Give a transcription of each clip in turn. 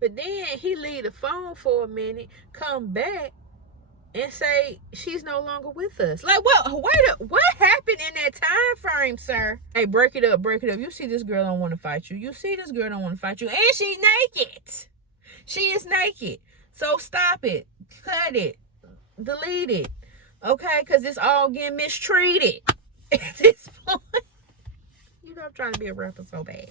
But then he leave the phone for a minute, come back, and say she's no longer with us. Like, what happened in that time frame, sir? Hey, break it up, break it up. You see this girl don't want to fight you. You see this girl don't want to fight you. And she's naked. She is naked. So stop it. Cut it. Delete it. Okay? Because it's all getting mistreated at this point. You know I'm trying to be a rapper so bad.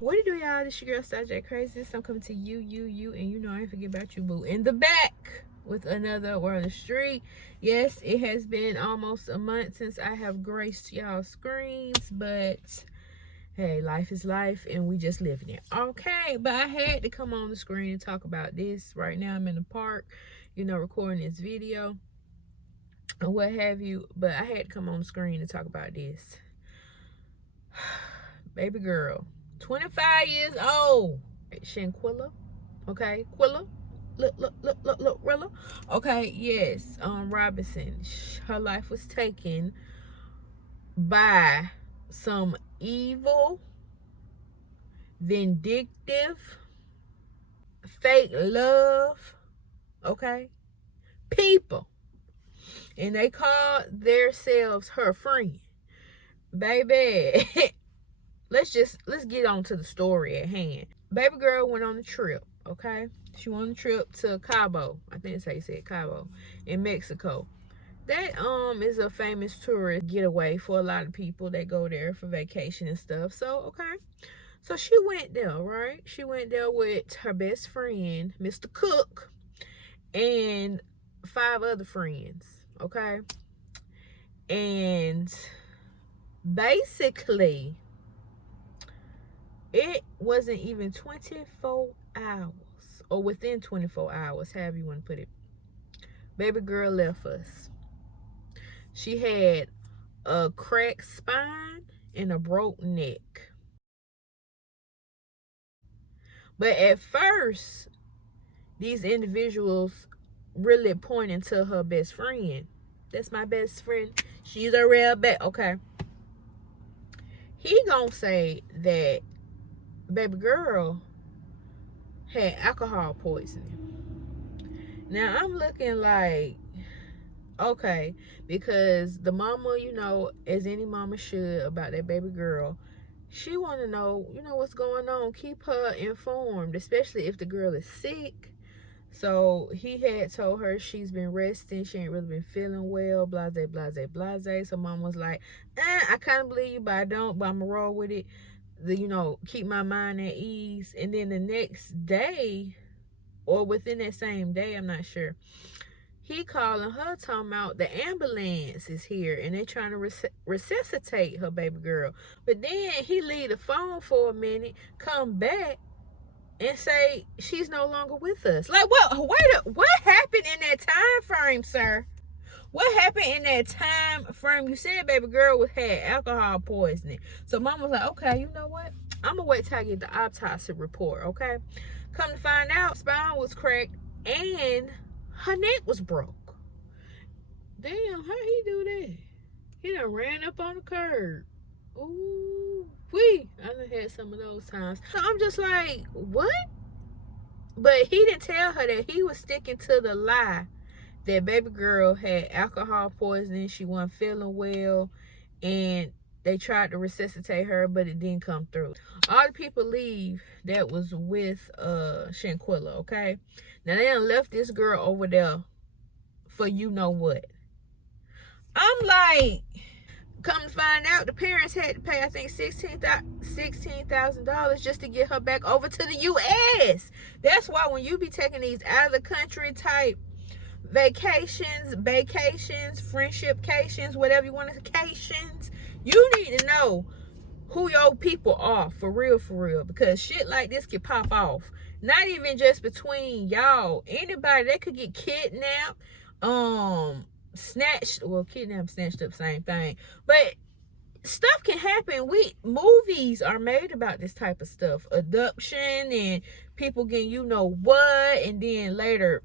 What it do, y'all? This your girl Star Crazy. I'm coming to you, and you know I ain't forget about you, boo. In the back with another word on the street. Yes, it has been almost a month since I have graced y'all screens, but hey, life is life, and we just living it. Okay, but I had to come on the screen and talk about this. Right now, I'm in the park, you know, recording this video or what have you, but I had to come on the screen to talk about this. Baby girl, 25 years old, Shanquella, okay, Quilla, look, Rilla, okay, yes, Robinson, her life was taken by some evil, vindictive, fake love, okay, people, and they called themselves her friend. Baby, let's get on to the story at hand. Baby girl went on a trip, okay? She went on a trip to Cabo. I think that's how you say it, Cabo, in Mexico. That is a famous tourist getaway for a lot of people that go there for vacation and stuff. So, okay. So she went there, right? She went there with her best friend, Mr. Cooke, and 5 other friends, okay? And basically, it wasn't even 24 hours, or within 24 hours, however you want to put it. Baby girl left us. She had a cracked spine and a broke neck. But at first, these individuals really pointing to her best friend. That's my best friend. She's a real okay. He gonna say that baby girl had alcohol poisoning. Now I'm looking like, okay, because the mama, you know, as any mama should about that baby girl, she want to know, you know, what's going on. Keep her informed, especially if the girl is sick. So he had told her she's been resting. She ain't really been feeling well, blase, blase, blase. So mom was like, I kind of believe you, but I don't, but I'm going to roll with it. You know, keep my mind at ease. And then the next day, or within that same day, I'm not sure, he calling her, talking about the ambulance is here and they're trying to resuscitate her baby girl. But then he leave the phone for a minute, come back, and say she's no longer with us. Like, what happened in that time frame, sir? What happened in that time frame? You said baby girl had alcohol poisoning. So mom was like, okay, you know what? I'm going to wait till I get the autopsy report, okay? Come to find out, spine was cracked and her neck was broke. Damn, how he do that? He done ran up on the curb. Ooh, I done had some of those times. So I'm just like, what? But he didn't tell her that he was sticking to the lie that baby girl had alcohol poisoning. She wasn't feeling well, and they tried to resuscitate her, but it didn't come through. All the people leave that was with Shanquella, okay? Now, they done left this girl over there for you know what. I'm like, come to find out, the parents had to pay, I think, $16,000 just to get her back over to the U.S. That's why when you be taking these out-of-the-country type vacations, friendship-cations, whatever you want to vacations, you need to know who your people are, for real, because shit like this can pop off. Not even just between y'all. Anybody, they could get kidnapped, snatched, well, kidnapped, snatched up, same thing. But stuff can happen. Movies are made about this type of stuff. Abduction and people getting you know what, and then later,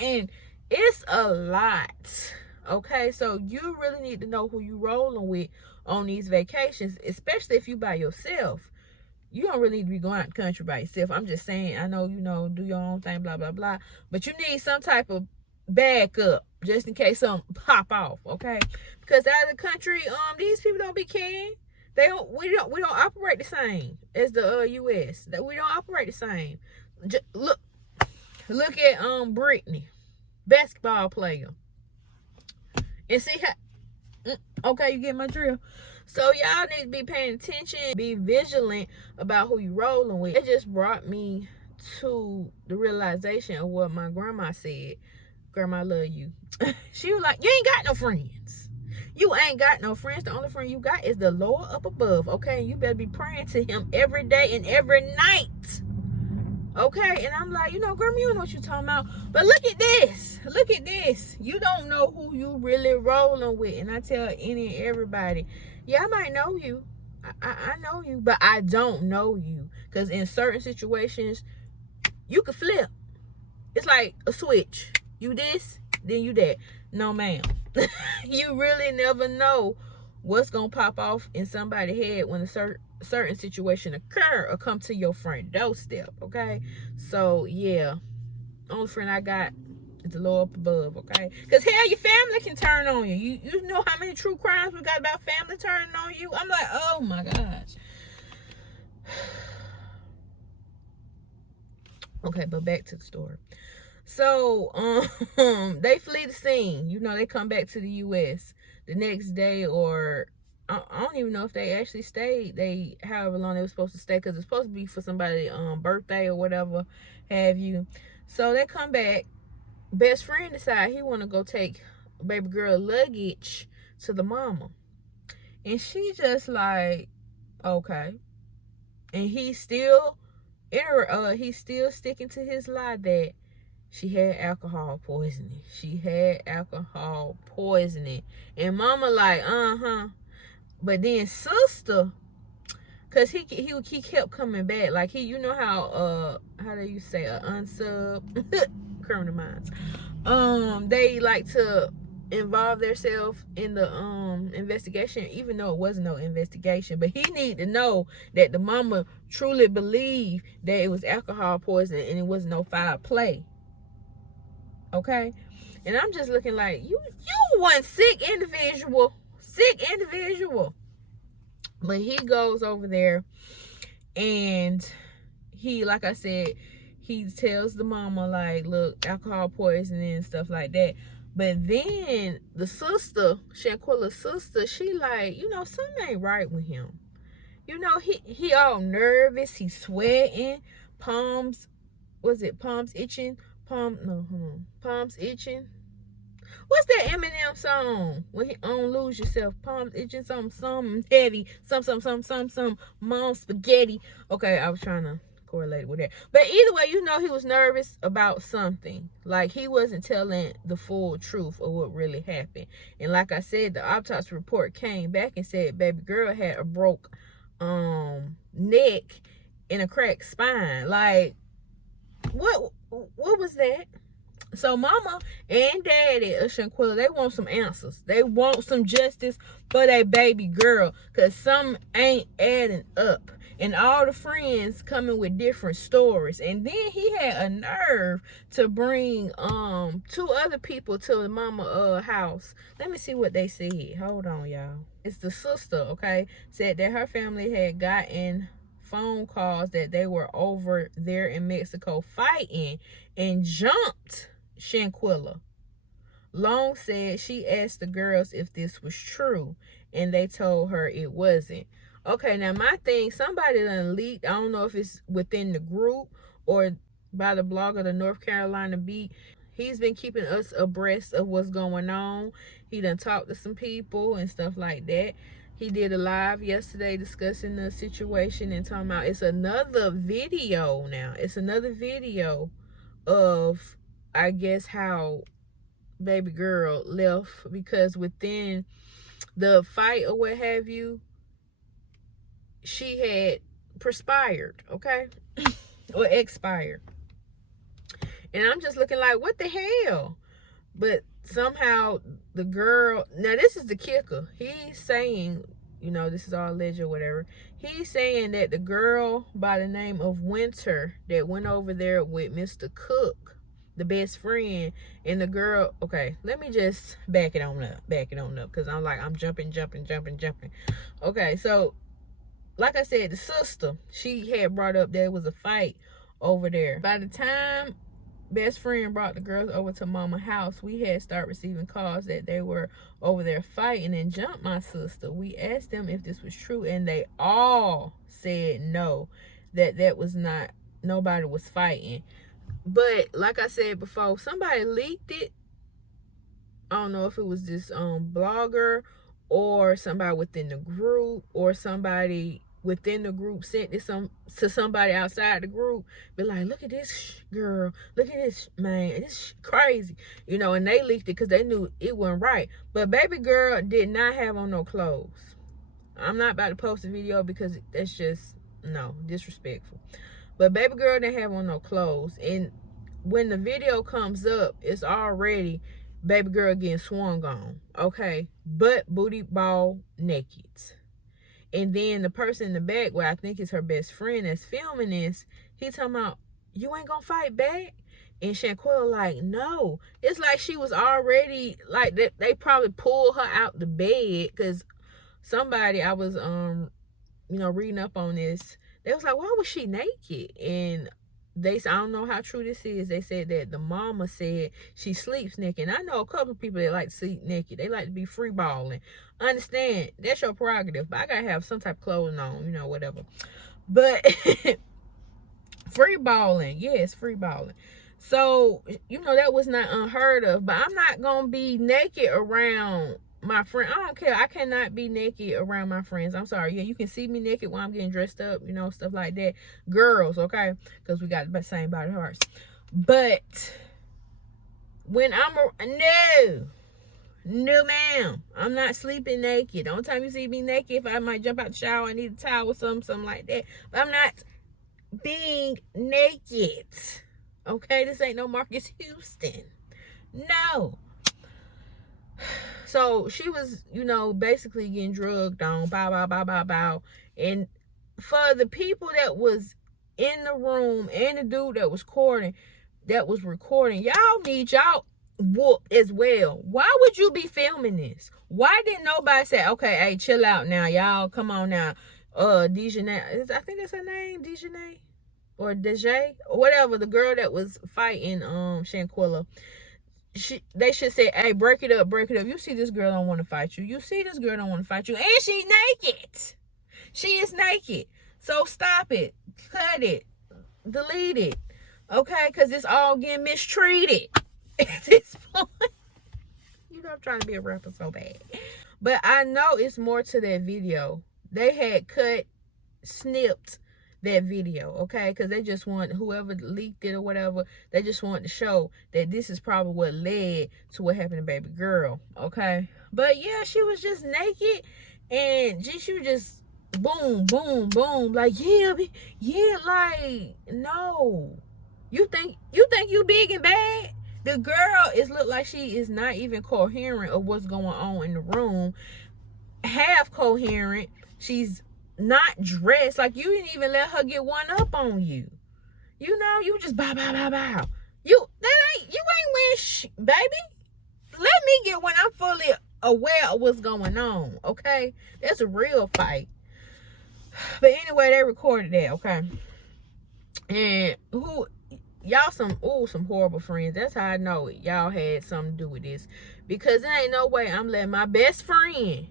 and it's a lot. Okay, so you really need to know who you rolling with on these vacations, especially if you by yourself. You don't really need to be going out the country by yourself. I'm just saying, I know, do your own thing, blah, blah, blah. But you need some type of backup just in case something pop off, okay? Because out of the country, these people don't be caring. We don't operate the same as the US. That we don't operate the same. Just look at Brittany, basketball player. And see how okay, you get my drill. So y'all need to be paying attention, be vigilant about who you rolling with. It just brought me to the realization of what my grandma said. Grandma, I love you. She was like, you ain't got no friends. You ain't got no friends. The only friend you got is the Lord up above, okay? You better be praying to him every day and every night. Okay, and I'm like, Grandma, you don't know what you're talking about. But look at this. Look at this. You don't know who you really rolling with. And I tell any and everybody, yeah, I might know you. I know you, but I don't know you. Because in certain situations, you could flip. It's like a switch. You this, then you that. No, ma'am. You really never know what's going to pop off in somebody's head when a certain situation occur or come to your front doorstep, okay? So, yeah. Only friend I got is the Lord up above, okay? Because hell, your family can turn on you. You know how many true crimes we got about family turning on you? I'm like, oh my gosh. Okay, but back to the story. So, they flee the scene. They come back to the U.S. the next day, or I don't even know if they actually stayed. However long they were supposed to stay, because it's supposed to be for somebody's birthday or whatever have you. So they come back. Best friend decide he want to go take baby girl luggage to the mama, and she just like, okay. And he's still sticking to his lie that she had alcohol poisoning. And mama like, but then sister, cause he kept coming back. Like how do you say unsub criminal minds. They like to involve themselves in the investigation, even though it wasn't no investigation. But he need to know that the mama truly believed that it was alcohol poisoning and it was no foul play. Okay? And I'm just looking like, you one sick individual. But he goes over there and he, like I said, he tells the mama, like, look, alcohol poisoning and stuff like that. But then the sister, Shanquella's sister, she like, something ain't right with him. He all nervous, he's sweating, palms itching. Palms itching. What's that Eminem song? When he on Lose Yourself, palms itching, something heavy, some mom spaghetti. Okay, I was trying to correlate with that. But either way, he was nervous about something. Like he wasn't telling the full truth of what really happened. And like I said, the autopsy report came back and said baby girl had a broke neck and a cracked spine. Like, what was that? So mama and daddy of Shanquella, they want some answers. They want some justice for their baby girl, because some ain't adding up. And all the friends coming with different stories. And then he had a nerve to bring 2 other people to the mama house. Let me see what they said. Hold on, y'all. It's the sister, okay? Said that her family had gotten phone calls that they were over there in Mexico fighting and jumped Shanquella. Long said she asked the girls if this was true, and they told her it wasn't. Okay, now my thing, somebody done leaked. I don't know if it's within the group or by the blog of the North Carolina Beat. He's been keeping us abreast of what's going on. He done talked to some people and stuff like that. He did a live yesterday discussing the situation and talking about it's another video now. It's another video of, I guess, how baby girl left, because within the fight or what have you, she had perspired, okay? Or expired. And I'm just looking like, what the hell? But somehow the girl, now this is the kicker. He's saying you know, this is all alleged or whatever. He's saying that the girl by the name of Winter that went over there with Mr. Cooke, the best friend, and the girl, okay, let me just back it on up, because I'm jumping. Okay, so like I said, the sister, she had brought up there was a fight over there. By the time best friend brought the girls over to mama's house, we had started receiving calls that they were over there fighting and jumped my sister. We asked them if this was true, and they all said no, that was not, nobody was fighting. But like I said before, somebody leaked it. I don't know if it was this blogger or somebody within the group, or somebody within the group sent this to somebody outside the group, be like, look at this girl, look at this man, this crazy, you know, and they leaked it because they knew it wasn't right. But baby girl did not have on no clothes. I'm not about to post a video because that's just, no, disrespectful. But baby girl didn't have on no clothes, and when the video comes up, it's already baby girl getting swung on, okay, butt, booty, ball, naked. And then the person in the back, where I think is her best friend that's filming this, he talking about, you ain't gonna fight back? And Shanquella like, no. It's like she was already, like, they probably pulled her out the bed, because somebody, I was, you know, reading up on this, they was like, why was she naked? And I don't know how true this is, they said that the mama said she sleeps naked. And I know a couple of people that like to sleep naked. They like to be free balling. Understand, that's your prerogative, but I gotta have some type of clothing on, you know, whatever. But free balling, yes, free balling. So, you know, that was not unheard of. But I'm not gonna be naked around my friend. I don't care. I cannot be naked around my friends. I'm sorry. Yeah, you can see me naked while I'm getting dressed up, you know, stuff like that. Girls, okay? Because we got the same body parts. But when no ma'am, I'm not sleeping naked. The only time you see me naked, if I might jump out the shower, I need a towel or something like that. But I'm not being naked. Okay? This ain't no Marcus Houston. No. So she was, you know, basically getting drugged on, bow. And for the people that was in the room and the dude that was recording, y'all need y'all whooped as well. Why would you be filming this? Why didn't nobody say, okay, hey, chill out now, y'all, come on now. Dejanay, I think that's her name, Dejanay or Dejay or whatever, the girl that was fighting Shanquella. They should say, hey, break it up. You see this girl don't want to fight you. And she's naked. She is naked. So stop it. Cut it. Delete it. Okay? Because it's all getting mistreated at this point. You know I'm trying to be a rapper so bad. But I know it's more to that video. They had snipped that video, okay? Because they just want, whoever leaked it or whatever, they just want to show that this is probably what led to what happened to baby girl, okay? But yeah, she was just naked, and she was just boom, like, yeah, like, no. You think you big and bad? The girl look like she is not even coherent of what's going on in the room. Half coherent. She's not dressed. Like, you didn't even let her get one up on you. You know, you just bow. You ain't wearing baby. Let me get one. I'm fully aware of what's going on, okay? That's a real fight. But anyway, they recorded that, okay? And y'all some horrible friends. That's how I know it. Y'all had something to do with this. Because there ain't no way I'm letting my best friend,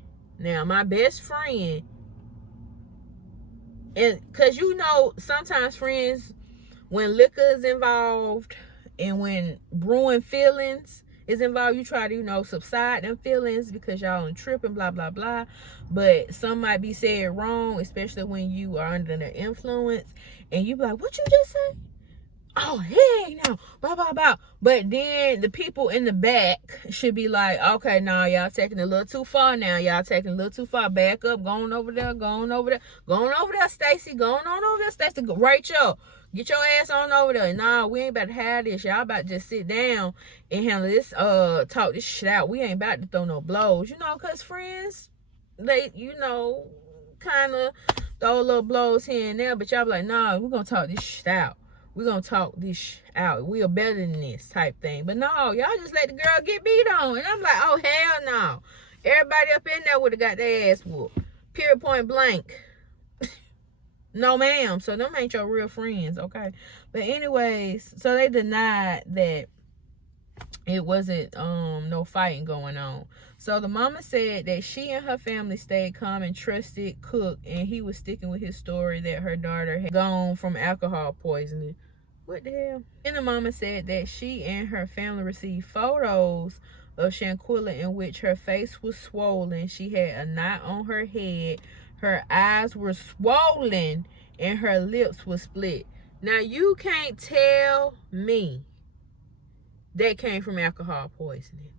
and because, you know, sometimes friends, when liquor is involved and when brewing feelings is involved, you try to, you know, subside them feelings because y'all on trip and blah, blah, blah. But some might be said wrong, especially when you are under the influence. And you be like, what you just say? Oh, hey, no, blah. But then the people in the back should be like, okay, now y'all taking a little too far now. Back up, going over there, Stacy. Rachel, get your ass on over there. Nah, we ain't about to have this. Y'all about to just sit down and handle this, talk this shit out. We ain't about to throw no blows, you know, because friends, they, kind of throw little blows here and there, but y'all be like, nah, we're gonna talk this shit out. We're gonna talk this shit out. We are better than this type thing. But no, y'all just let the girl get beat on. And I'm like, oh, hell no. Everybody up in there would have got their ass whooped. Period, point blank. No, ma'am. So them ain't your real friends, okay? But anyways, so they denied that it wasn't no fighting going on. So the mama said that she and her family stayed calm and trusted Cooke, and he was sticking with his story that her daughter had gone from alcohol poisoning. What the hell? And the mama said that she and her family received photos of Shanquella in which her face was swollen. She had a knot on her head. Her eyes were swollen and her lips were split. Now you can't tell me that came from alcohol poisoning.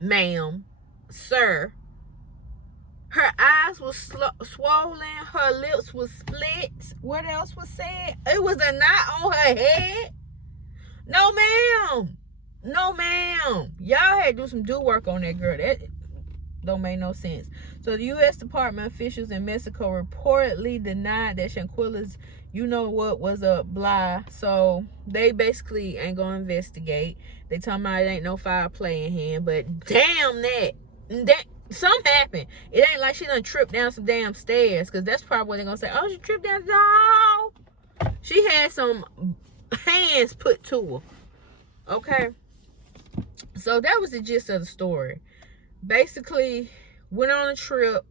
Ma'am, sir. Her eyes was swollen. Her lips was split. What else was said? It was a knot on her head. No, ma'am. No, ma'am. Y'all had to do some work on that girl. That don't make no sense. So the U.S. Department officials in Mexico reportedly denied that Shanquella's was a blah. So they basically ain't gonna investigate. They talking about it ain't no foul play in here, but damn that something happened. It ain't like she done tripped down some damn stairs, because that's probably what they're gonna say. Oh, she tripped down. No, she had some hands put to her. Okay, so that was the gist of the story. Basically, went on a trip.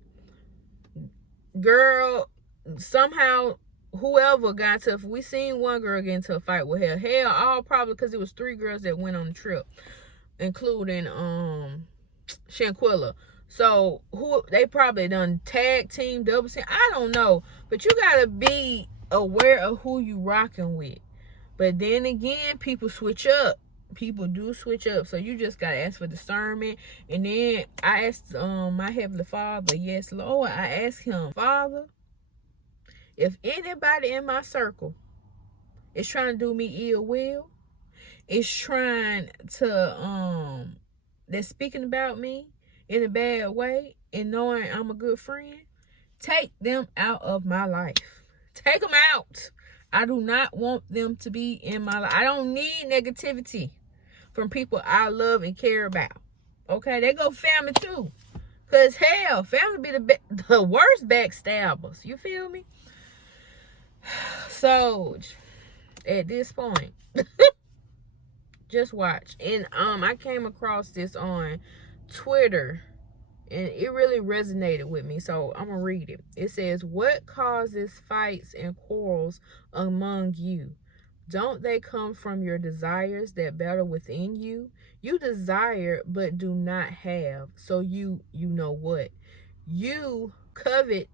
Girl, somehow whoever got to, we seen one girl get into a fight with her. Hell, all probably because it was 3 girls that went on the trip, including Shanquella. So they probably done tag team, double team. I don't know, but you gotta be aware of who you rocking with. But then again, people switch up. People do switch up, so you just gotta ask for discernment. And then I asked my Heavenly Father, yes Lord, I asked him, Father, if anybody in my circle is trying to do me ill will, is trying to they're speaking about me in a bad way and knowing I'm a good friend, take them out of my life. Take them out. I do not want them to be in my life. I don't need negativity from people I love and care about. Okay, they go family too. Because hell, family be the worst backstabbers. You feel me? So, at this point, just watch. And I came across this on Twitter, and it really resonated with me, so I'm gonna read it. It says, what causes fights and quarrels among you? Don't they come from your desires that battle within you? You desire but do not have, so you know what? You covet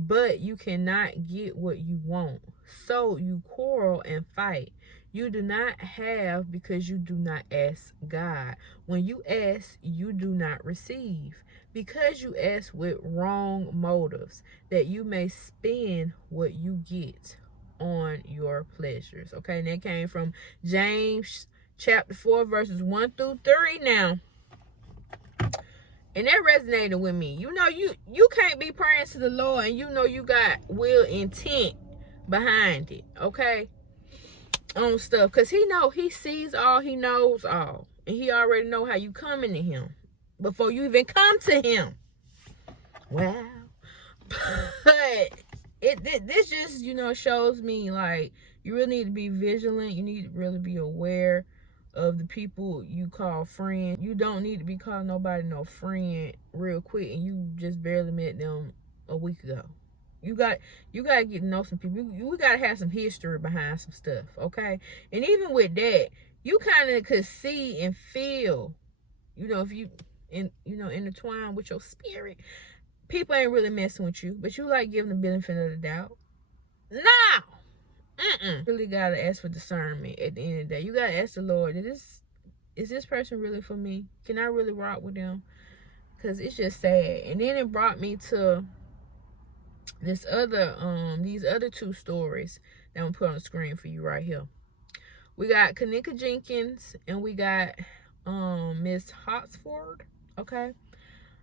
but you cannot get what you want, so you quarrel and fight. You do not have because you do not ask God. When you ask, you do not receive, because you ask with wrong motives, that you may spend what you get on your pleasures. Okay, and that came from James chapter 4 verses 1 through 3 now. And that resonated with me. You can't be praying to the Lord and you got will intent behind it, okay? On stuff. Because he sees all, he knows all. And he already know how you coming to him before you even come to him. Wow. But this just, shows me, like, you really need to be vigilant. You need to really be aware of the people you call friends. You don't need to be calling nobody no friend real quick and you just barely met them a week ago. You got to get to know some people. You got to have some history behind some stuff, okay? And even with that, you kind of could see and feel, if you intertwine with your spirit, people ain't really messing with you, but you like giving the benefit of the doubt. Now, really gotta ask for discernment at the end of the day. You gotta ask the Lord, is this person really for me? Can I really rock with them? Because it's just sad. And then it brought me to these other 2 stories that I'm gonna put on the screen for you right here. We got Kanika Jenkins and we got Miss Hotsford. Okay.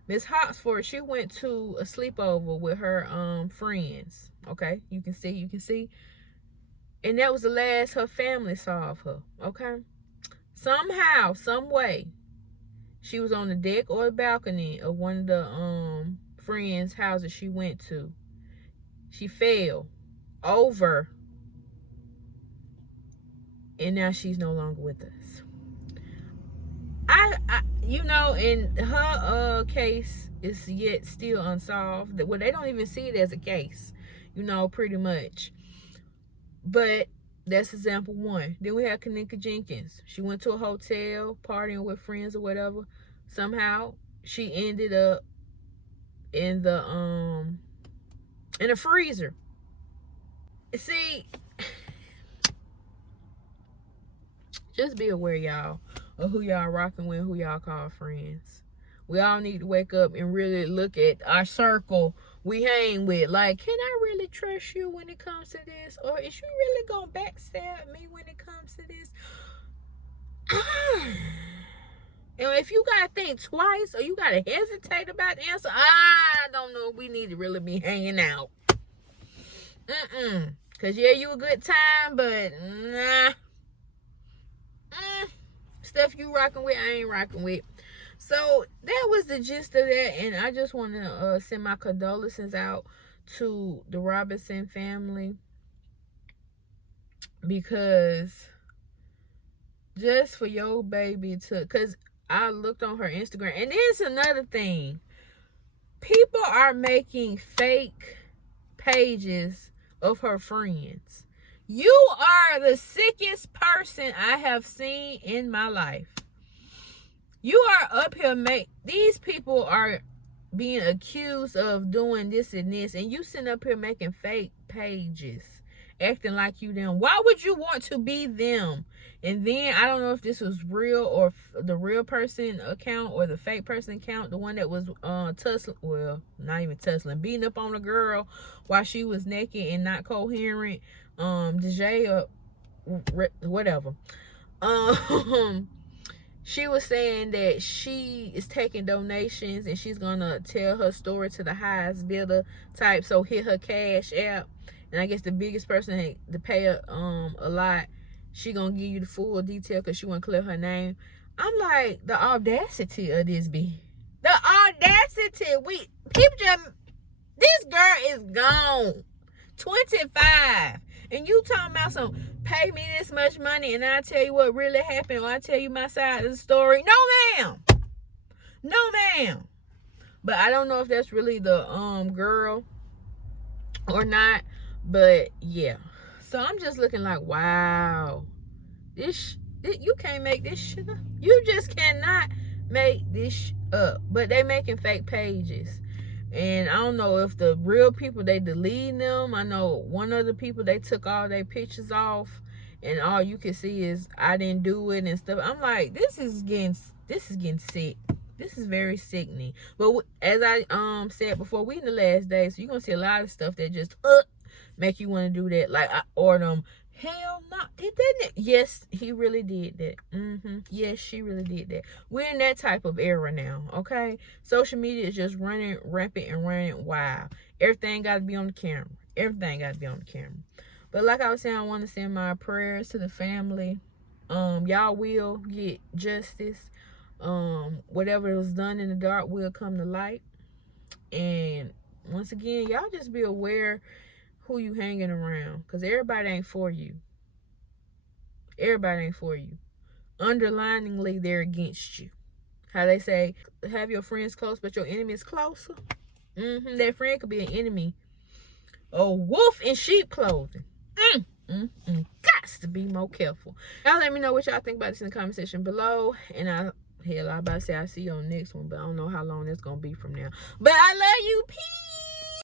Miss Hawksford, she went to a sleepover with her friends. Okay, you can see. And that was the last her family saw of her. Okay. Somehow, some way, she was on the deck or the balcony of one of the friends' houses she went to. She fell over, and now she's no longer with us. And her case is yet still unsolved. Well, they don't even see it as a case, pretty much. But that's example one. Then we have Kanika Jenkins. She went to a hotel, partying with friends or whatever. Somehow she ended up in the freezer. See, just be aware, y'all, of who y'all rocking with, who y'all call friends. We all need to wake up and really look at our circle we hang with. Like, can I really trust you when it comes to this? Or is you really gonna backstab me when it comes to this? And if you gotta think twice or you gotta hesitate about the answer, I don't know if we need to really be hanging out. Cause yeah, you a good time, but nah. Stuff you rocking with, I ain't rocking with. So that was the gist of that, and I just want to send my condolences out to the Robinson family, because just for your baby to, because I looked on her Instagram, and there's another thing. People are making fake pages of her friends. You are the sickest person I have seen in my life. You are up here, these people are being accused of doing this and this, and you sitting up here making fake pages, acting like you them. Why would you want to be them? And then, I don't know if this was real or the real person account or the fake person account, the one that was tussling, well, not even tussling, beating up on a girl while she was naked and not coherent. DJ or whatever. She was saying that she is taking donations and she's gonna tell her story to the highest bidder type. So hit her cash app, and I guess the biggest person to pay a lot, she gonna give you the full detail because she wanna clear her name. I'm like, the audacity of this the audacity. This girl is gone. 25. And you talking about some pay me this much money and I'll tell you what really happened, or I'll tell you my side of the story. No, ma'am. No, ma'am. But I don't know if that's really the girl or not. But yeah. So I'm just looking like, wow. You can't make this shit up. You just cannot make this up. But they making fake pages. And I don't know if the real people, they deleting them. I know one of the people, they took all their pictures off, and all you can see is I didn't do it and stuff. I'm like, this is getting sick. This is very sickening. But as I said before, we in the last days, so you're gonna see a lot of stuff that just make you want to do that. Like, or them, hell no, did that? Yes, he really did that. Yes, she really did that. We're in that type of era now, okay? Social media is just running rampant and running wild. Everything got to be on the camera. Everything got to be on the camera. But like I was saying, I want to send my prayers to the family. Y'all will get justice. Whatever was done in the dark will come to light. And once again, y'all just be aware who you hanging around, because everybody ain't for you. Everybody ain't for you. Underliningly, they're against you. How they say, have your friends close, but your enemy is closer. That friend could be an enemy. A wolf in sheep clothing. Gots to be more careful. Y'all let me know what y'all think about this in the comment section below. And I'm about to say I'll see you on the next one, but I don't know how long that's gonna be from now. But I love you. Peace.